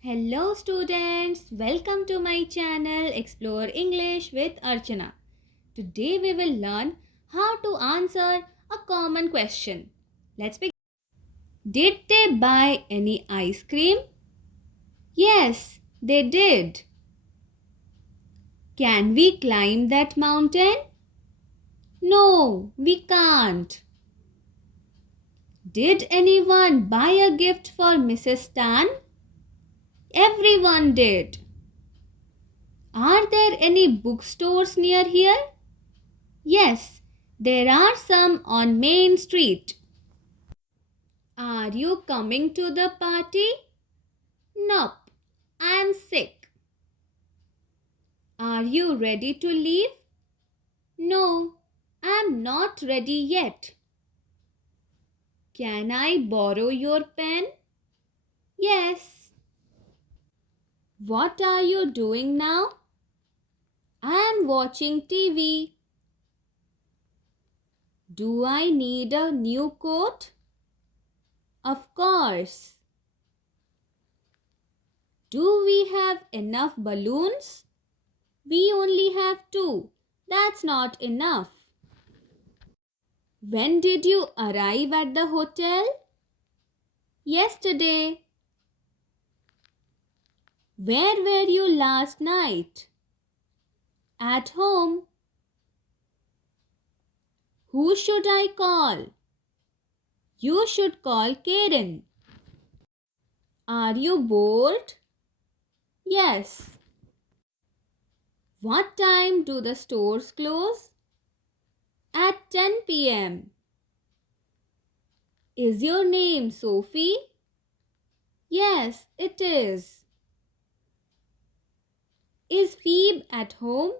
Hello students, welcome to my channel Explore English with Archana. Today we will learn how to answer a common question. Let's begin. Did they buy any ice cream? Yes, they did. Can we climb that mountain? No, we can't. Did anyone buy a gift for Mrs. Tan? Everyone did. Are there any bookstores near here? Yes, there are some on Main Street. Are you coming to the party? Nope, I'm sick. Are you ready to leave? No, I'm not ready yet. Can I borrow your pen? Yes. What are you doing now? I'm watching TV. Do I need a new coat? Of course. Do we have enough balloons? We only have two. That's not enough. When did you arrive at the hotel? Yesterday. Where were you last night? At home. Who should I call? You should call Karen. Are you bored? Yes. What time do the stores close? At 10 p.m. Is your name Sophie? Yes, it is. Is Phoebe at home?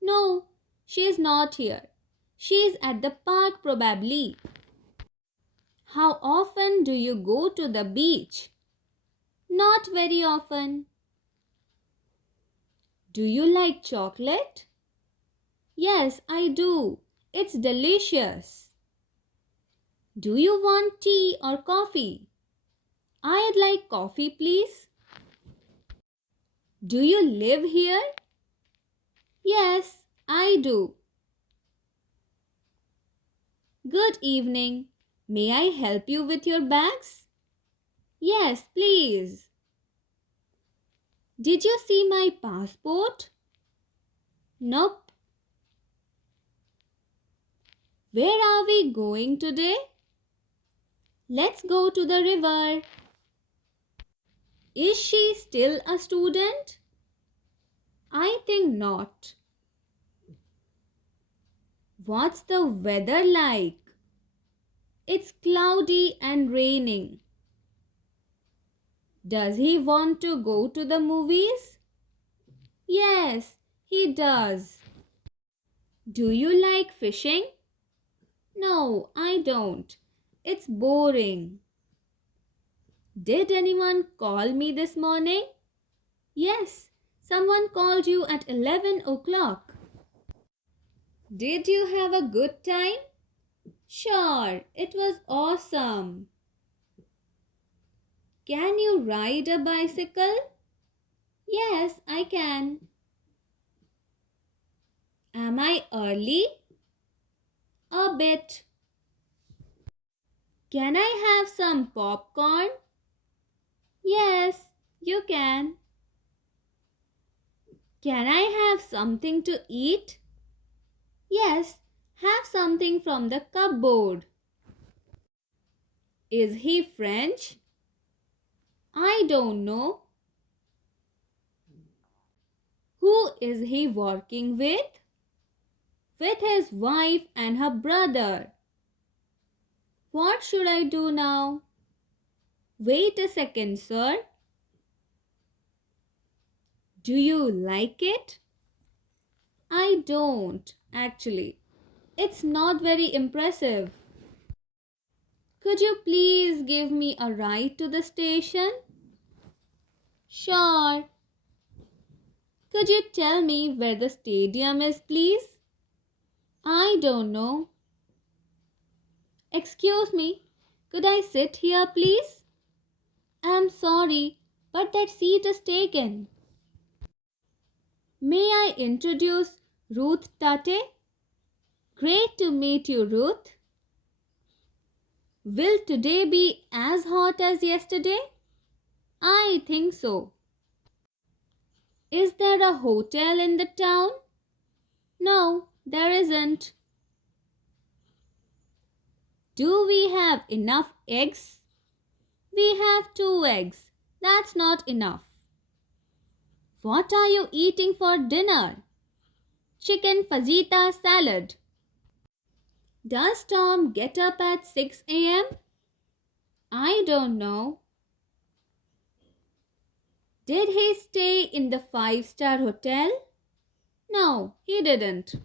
No, she is not here. She is at the park probably. How often do you go to the beach? Not very often. Do you like chocolate? Yes, I do. It's delicious. Do you want tea or coffee? I'd like coffee, please. Do you live here? Yes, I do. Good evening. May I help you with your bags? Yes, please. Did you see my passport? Nope. Where are we going today? Let's go to the river. Is she still a student? I think not. What's the weather like? It's cloudy and raining. Does he want to go to the movies? Yes, he does. Do you like fishing? No, I don't. It's boring. Did anyone call me this morning? Yes, someone called you at 11 o'clock. Did you have a good time? Sure, it was awesome. Can you ride a bicycle? Yes, I can. Am I early? A bit. Can I have some popcorn? Yes, you can. Can I have something to eat? Yes, have something from the cupboard. Is he French? I don't know. Who is he working with? With his wife and her brother. What should I do now? Wait a second, sir. Do you like it? I don't, actually. It's not very impressive. Could you please give me a ride to the station? Sure. Could you tell me where the stadium is, please? I don't know. Excuse me, could I sit here, please? I'm sorry, but that seat is taken. May I introduce Ruth Tate? Great to meet you, Ruth. Will today be as hot as yesterday? I think so. Is there a hotel in the town? No, there isn't. Do we have enough eggs? We have 2 eggs. That's not enough. What are you eating for dinner? Chicken fajita salad. Does Tom get up at 6 a.m.? I don't know. Did he stay in the 5-star hotel? No, he didn't.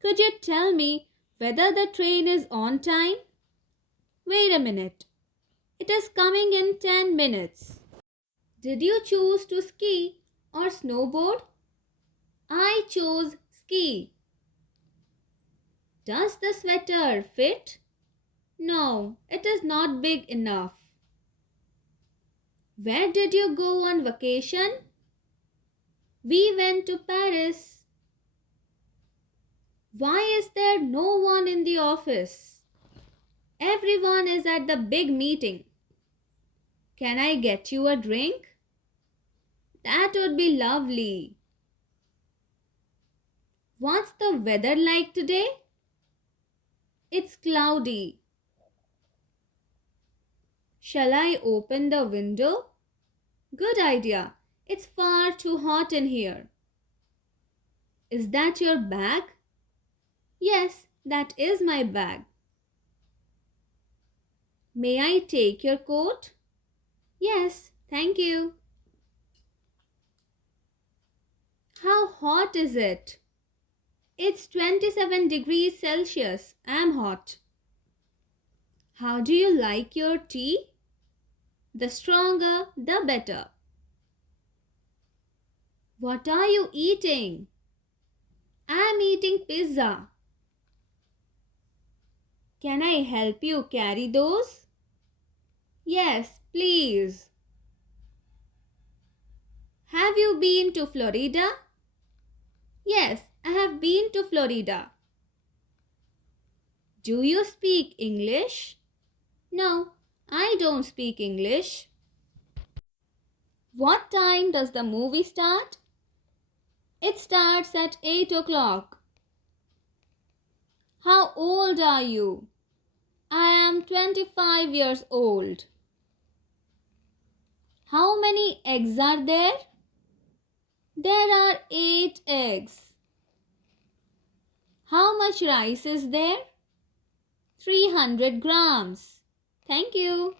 Could you tell me whether the train is on time? Wait a minute. It is coming in 10 minutes. Did you choose to ski or snowboard? I chose ski. Does the sweater fit? No, it is not big enough. Where did you go on vacation? We went to Paris. Why is there no one in the office? Everyone is at the big meeting. Can I get you a drink? That would be lovely. What's the weather like today? It's cloudy. Shall I open the window? Good idea. It's far too hot in here. Is that your bag? Yes, that is my bag. May I take your coat? Yes, thank you. How hot is it? It's 27 degrees Celsius. I'm hot. How do you like your tea? The stronger, the better. What are you eating? I'm eating pizza. Can I help you carry those? Yes, please. Have you been to Florida? Yes, I have been to Florida. Do you speak English? No, I don't speak English. What time does the movie start? It starts at 8 o'clock. How old are you? I am 25 years old. How many eggs are there? There are 8 eggs. How much rice is there? 300 grams. Thank you.